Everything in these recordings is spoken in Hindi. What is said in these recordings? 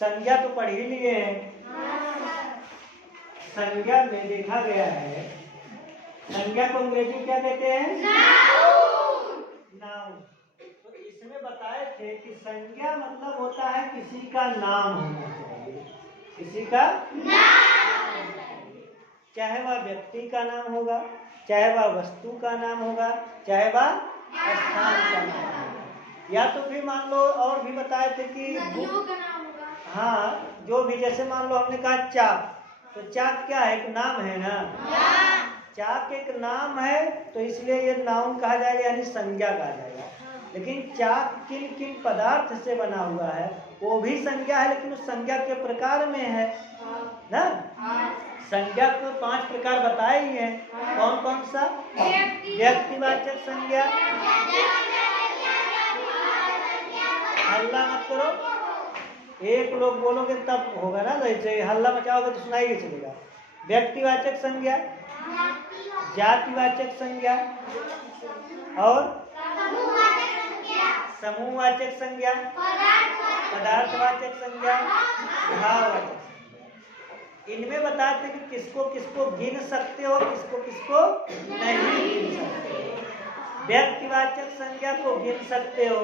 संज्ञा तो पढ़ ही लिए हैं। संज्ञा में देखा गया है, संज्ञा को अंग्रेजी क्या कहते हैं? नाउन। तो इसमें बताए थे कि संज्ञा मतलब होता है किसी का नाम होना चाहिए, किसी का नाम, चाहे वह व्यक्ति का नाम होगा, चाहे वह वस्तु का नाम होगा, चाहे वह स्थान का नाम होगा, या तो फिर मान लो और भी बताए थे कि नदियों का नाम होगा। हाँ, जो भी, जैसे मान लो हमने कहा चाक, तो चाक क्या है? एक नाम है ना। चाक एक नाम है, तो इसलिए ये नाउन कहा जाएगा, यानी संज्ञा कहा जाएगा। लेकिन चाक किन किन पदार्थ से बना हुआ है वो भी संज्ञा है, लेकिन उस संज्ञा के प्रकार में है ना। संज्ञा को 5 प्रकार बताए ही हैं। कौन कौन सा? व्यक्तिवाचक संज्ञा, हल्ला मत करो, एक लोग बोलोगे तब होगा ना, जैसे हल्ला मचाओगे तो सुनाई नहीं चलेगा। व्यक्तिवाचक संज्ञा, जातिवाचक संज्ञा और समूहवाचक संज्ञा, पदार्थवाचक संज्ञा, भाववाचक संज्ञा। इनमें बताते हैं कि किसको किसको गिन सकते हो, किसको किसको नहीं गिन सकते हो। व्यक्तिवाचक संज्ञा को गिन सकते हो,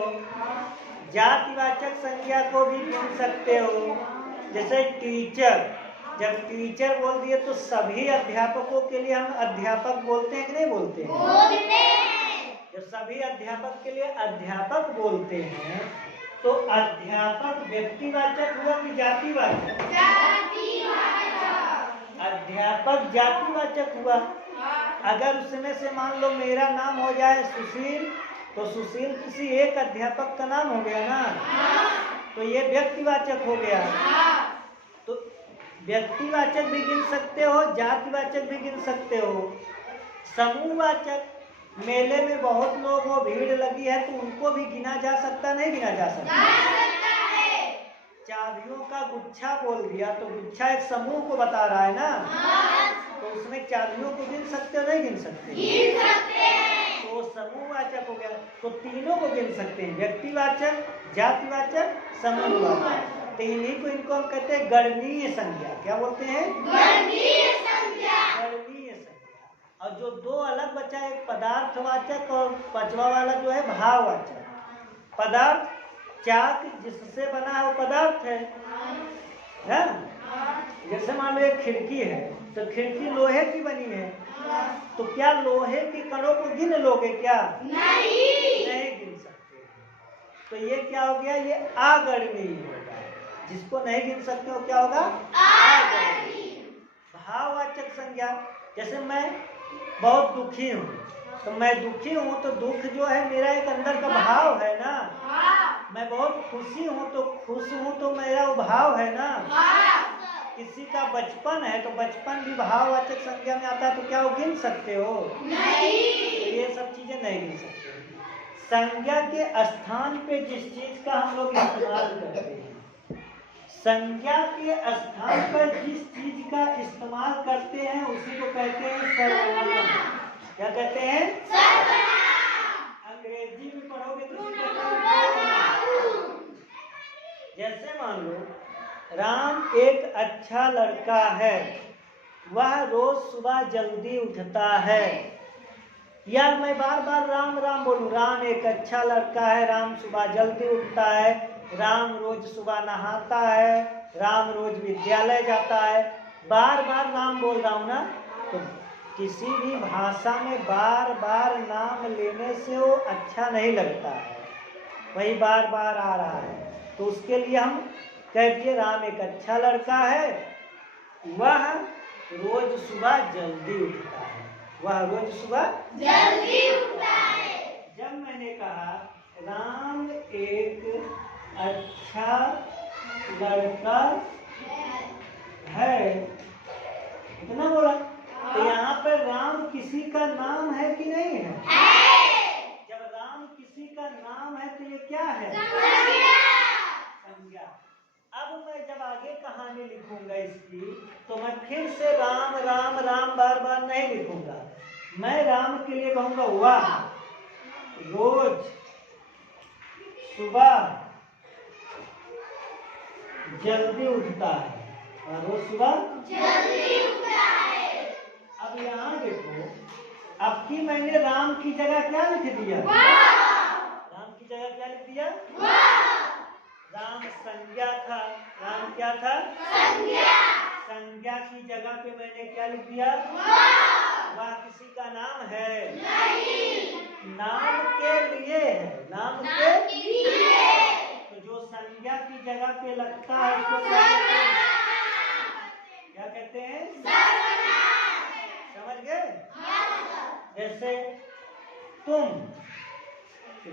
जातिवाचक संज्ञा को भी गिन सकते हो। जैसे टीचर, जब टीचर बोल दिए तो सभी अध्यापकों के लिए हम अध्यापक बोलते हैं कि नहीं बोलते हैं? जब सभी अध्यापक के लिए अध्यापक बोलते हैं तो अध्यापक व्यक्तिवाचक हुआ कि जातिवाचक? अध्यापक जातिवाचक हुआ। अगर उसमें से मान लो मेरा नाम हो जाए सुशील, तो सुशील किसी एक अध्यापक का नाम हो गया ना, तो ये व्यक्तिवाचक हो गया। तो व्यक्तिवाचक भी गिन सकते हो, जातिवाचक भी गिन सकते हो। समूहवाचक, मेले में बहुत लोग हो, भीड़ लगी है, तो उनको भी गिना जा सकता, नहीं गिना जा सकता? चाबियों का गुच्छा बोल दिया तो गुच्छा एक समूह को बता रहा है ना, तो उसमें चाबियों को गिन सकते हो, नहीं गिन सकते? गिन सकते हैं। तो समूहवाचक हो गया, तो तीनों को गिन सकते हैं, व्यक्तिवाचक, जातिवाचक, समूहवाचक। तो इन्हीं को, इनको हम कहते हैं गणनीय संज्ञा। क्या बोलते हैं? गणनीय संज्ञा। गणनीय संज्ञा। और जो दो अलग बचा, एक पदार्थवाचक और पांचवा वाला जो है भाववाचक। पदार्थ, चाक जिससे बना है वो पदार्थ है ना। जैसे मान लो एक खिड़की है, तो खिड़की लोहे की बनी है, तो क्या लोहे के कणों को गिन लोगे क्या? नहीं गिन सकते। तो ये क्या हो गया? ये अगणनीय होगा। जिसको नहीं गिन सकते हो क्या होगा? अगणनीय। भाववाचक संज्ञा, जैसे मैं बहुत दुखी हूँ, तो मैं दुखी हूँ तो दुख जो है मेरा एक अंदर का भाव है ना। मैं बहुत खुशी हूँ तो खुश हूँ तो मेरा वो भाव है ना। किसी का बचपन है तो बचपन भी भाववाचक संज्ञा में आता है, तो क्या वो गिन सकते हो? नहीं। तो ये सब चीजें नहीं गिन सकते। संज्ञा के स्थान पे जिस चीज का हम लोग इस्तेमाल करते हैं, संज्ञा के स्थान पर जिस चीज का इस्तेमाल करते हैं उसी को कहते हैं सर्वनाम। क्या कहते हैं? सर्वनाम। अंग्रेजी में पढ़ोगे तो जैसे मान लो राम एक अच्छा लड़का है, वह रोज सुबह जल्दी उठता है। या मैं बार बार राम राम बोलूं, राम एक अच्छा लड़का है, राम सुबह जल्दी उठता है, राम रोज सुबह नहाता है, राम रोज विद्यालय जाता है, बार बार राम बोल रहा हूं ना। तो किसी भी भाषा में बार बार नाम लेने से वो अच्छा नहीं लगता है, वही बार बार आ रहा है। तो उसके लिए हम कह दिए राम एक अच्छा लड़का है, वह रोज सुबह जल्दी उठता है, वह रोज सुबह जल्दी उठता है। जब मैंने कहा राम एक अच्छा लड़का है, इतना बोला, तो यहाँ पर राम किसी का नाम है कि नहीं है? जब राम किसी का नाम है तो ये क्या है? संज्ञा। अब मैं जब आगे कहानी लिखूंगा इसकी, तो मैं फिर से राम राम राम बार बार नहीं लिखूंगा। मैं राम के लिए कहूंगा वाह रोज सुबह जल्दी उठता है और रोज सुबह जल्दी उठता है। अब यहाँ देखो, अब की मैंने राम की जगह क्या लिख दिया? राम की जगह क्या लिख दिया? राम संज्ञा था। राम क्या था? संज्ञा। संज्ञा की जगह पे मैंने क्या लिख दिया? वह किसी का नाम है? नहीं। नाम के लिए है। नाम के लिए। तो जो संज्ञा की जगह पे लगता है उसको क्या कहते हैं? समझ गए? जैसे तुम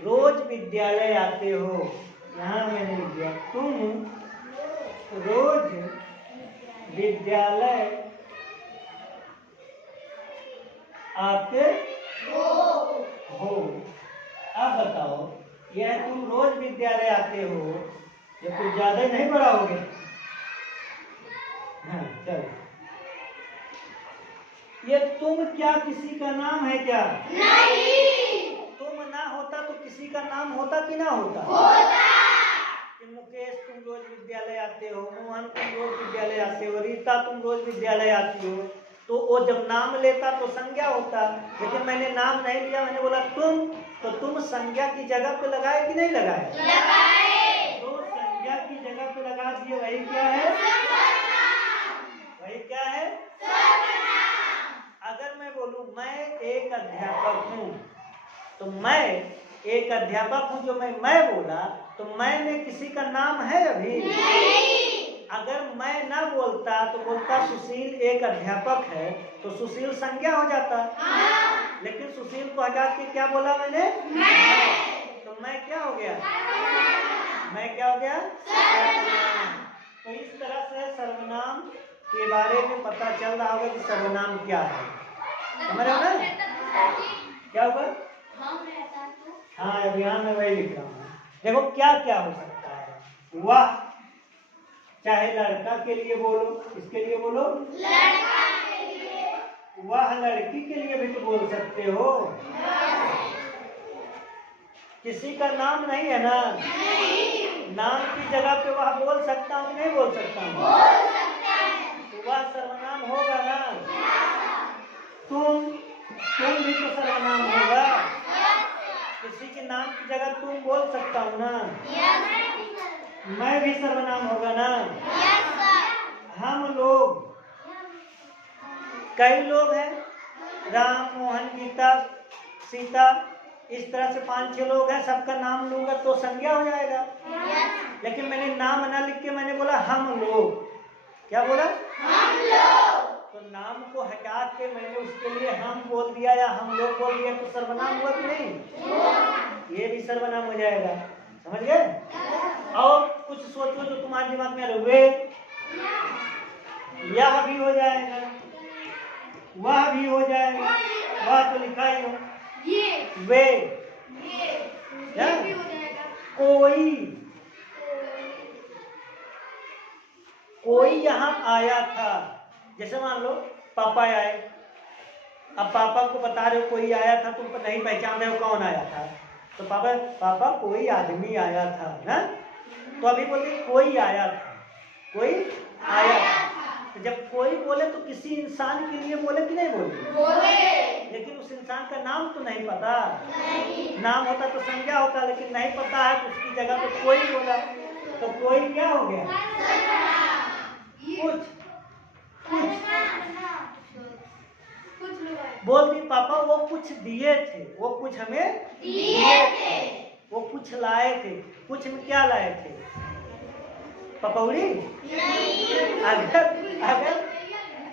रोज विद्यालय आते हो, यहाँ मैंने लिख दिया तुम रोज विद्यालय आते हो। अब बताओ, यह तुम रोज विद्यालय आते हो, ये कुछ ज्यादा ही नहीं बड़ा हो गया? हाँ चलो, ये तुम क्या किसी का नाम है क्या? नहीं। तुम ना होता तो किसी का नाम होता कि ना होता? होता। कि मुकेश तुम रोज विद्यालय आते हो, मोहन तुम रोज विद्यालय आते हो, रीता तुम रोज विद्यालय आती हो, तो वो जब नाम लेता तो संज्ञा होता। लेकिन मैंने नाम नहीं लिया, मैंने बोला तुम, तो तुम संज्ञा की जगह पे लगाए कि नहीं लगाए? लगाए। तो संज्ञा की जगह पे लगा दिए, वही क्या है? वही क्या है? अगर मैं बोलूं मैं एक अध्यापक हूँ, तो मैं एक अध्यापक हूँ, जो मैं बोला तो मैं में किसी का नाम है अभी? नहीं। अगर मैं ना बोलता तो बोलता सुशील एक अध्यापक है, तो सुशील संज्ञा हो जाता। हाँ। लेकिन सुशील को हटा के क्या बोला मैंने? मैं। तो मैं क्या हो गया? मैं क्या हो गया? सर्वनाम। तो इस तरह से सर्वनाम के बारे में पता चल रहा होगा कि सर्वनाम क्या है। समझ रहे हो ना? क्या होगा? हाँ, अभी यहाँ मैं वही लिख रहा हूँ। देखो क्या क्या हो सकता है। वह, चाहे लड़का के लिए बोलो, किसके लिए बोलो? लड़का के लिए। वह लड़की के लिए भी तो बोल सकते हो। किसी का नाम नहीं है ना? नहीं। नाम की जगह पे वह बोल सकता हूँ कि नहीं बोल सकता हूँ? बोल सकता है। तो वह सर्वनाम होगा ना? तुम भी तो सर्वनाम होगा। किसी के नाम की जगह तुम बोल सकता हूँ ना? मैं भी सर्वनाम होगा ना? हम लोग, कई लोग हैं, राम, मोहन, गीता, सीता, इस तरह से 5-6 लोग हैं, सबका नाम लूंगा तो संज्ञा हो जाएगा। लेकिन मैंने नाम ना लिख के मैंने बोला हम लोग। क्या बोला? हम लोग। तो नाम को हटा के मैंने उसके लिए हम बोल दिया या हम लोग बोल दिया, तो सर्वनाम हुआ कि नहीं? ये भी सर्वनाम हो जाएगा। समझ गए? और कुछ सोचो जो तुम्हारे दिमाग में वे, यह भी हो जाएगा, वह भी हो जाएगा, वह तो लिखा ही हो, वे, ये भी हो जाएगा। कोई यहाँ आया था, जैसे मान लो पापा आए, अब पापा को बता रहे हो कोई आया था, तुम नहीं पहचान रहे हो कौन आया था, तो पापा कोई आदमी आया था ना, तो अभी बोलते कोई आया था, कोई आया था। तो जब कोई बोले तो किसी इंसान के लिए बोले कि नहीं बोले? लेकिन उस इंसान का नाम तो नहीं पता। नहीं। नाम होता तो संज्ञा होता, लेकिन नहीं पता है, तो उसकी जगह पे कोई बोला, तो कोई क्या हो गया? कुछ बोल दी पापा वो कुछ दिए थे, वो कुछ हमें दिए थे, वो कुछ लाए थे। कुछ में क्या लाए थे? पकौड़ी?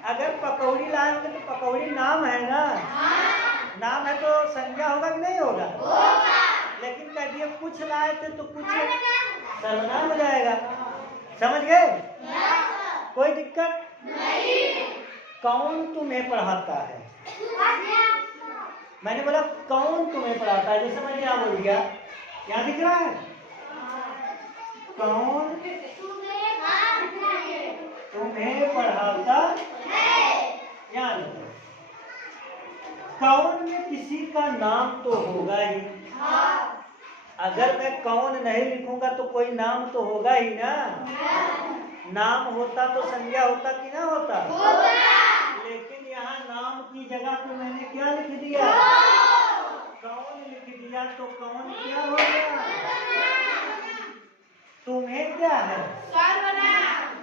अगर पकौड़ी लाए होंगे तो पकौड़ी नाम है ना? नाम है तो संज्ञा होगा कि नहीं होगा? लेकिन कह दिए कुछ लाए थे तो कुछ सर्वनाम हो जाएगा। समझ गए? कोई दिक्कत नहीं। कौन तुम्हें पढ़ाता है? मैंने बोला कौन तुम्हें पढ़ाता है, जैसे मैंने यहाँ बोल दिया, यहाँ दिख रहा है कौन तुम्हें पढ़ाता है। यहाँ कौन में किसी का नाम तो होगा ही। अगर मैं कौन नहीं लिखूंगा तो कोई नाम तो होगा ही ना। नाम होता तो संज्ञा होता कि ना होता? लेकिन यहाँ नाम की जगह पे मैंने क्या लिख दिया? कौन लिख दिया, तो कौन क्या हो गया? तुम्हें क्या है?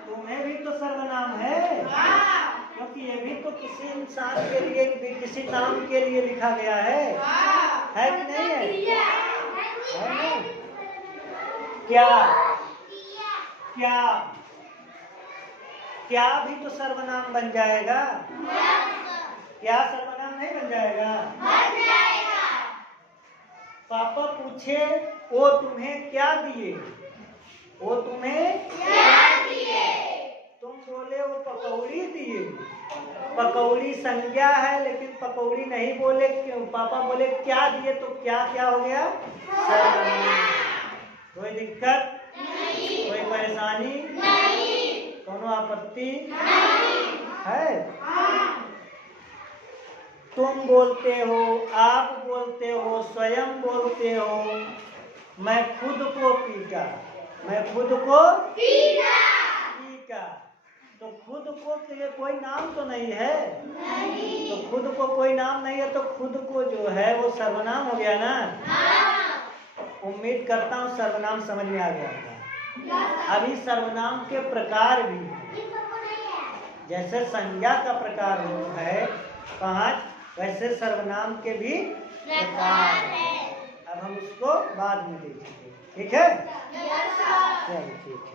तुम्हें भी तो सर्वनाम है, क्योंकि ये भी तो किसी इंसान के लिए, किसी नाम के लिए लिखा गया है कि नहीं है? है नहीं? क्या क्या क्या भी तो सर्वनाम बन जाएगा। क्या सर्वनाम नहीं बन जाएगा? पापा पूछे वो तुम्हें क्या दिए? वो तुम्हें क्या दिए? तुम बोले वो पकौड़ी दिए। पकौड़ी संज्ञा है, लेकिन पकौड़ी नहीं बोले, क्यों? पापा बोले क्या दिए, तो क्या क्या हो गया? सर्वनाम। कोई दिक्कत नहीं, कोई परेशानी नहीं, कोनो आपत्ति नहीं है? तुम बोलते हो, आप बोलते हो, स्वयं बोलते हो, मैं खुद को पीटा, मैं खुद को पीटा। तो खुद को ये कोई नाम तो नहीं है। नहीं। तो खुद को कोई नाम नहीं है, तो खुद को जो है वो सर्वनाम हो गया ना। उम्मीद करता हूँ सर्वनाम समझ में आ गया होगा। अभी सर्वनाम के प्रकार भी हैं। जैसे संज्ञा का प्रकार है 5, वैसे सर्वनाम के भी प्रकार है। अब हम उसको बाद में देखेंगे, ठीक है? चलिए, ठीक है।